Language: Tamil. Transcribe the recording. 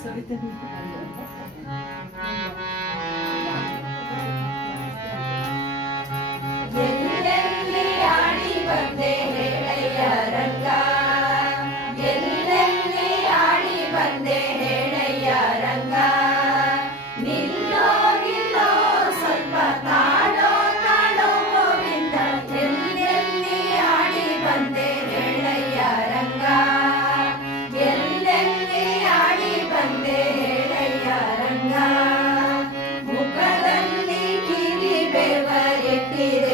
Совета எல்லெல்லி ஆடி வந்தேன் இளையரங்கா He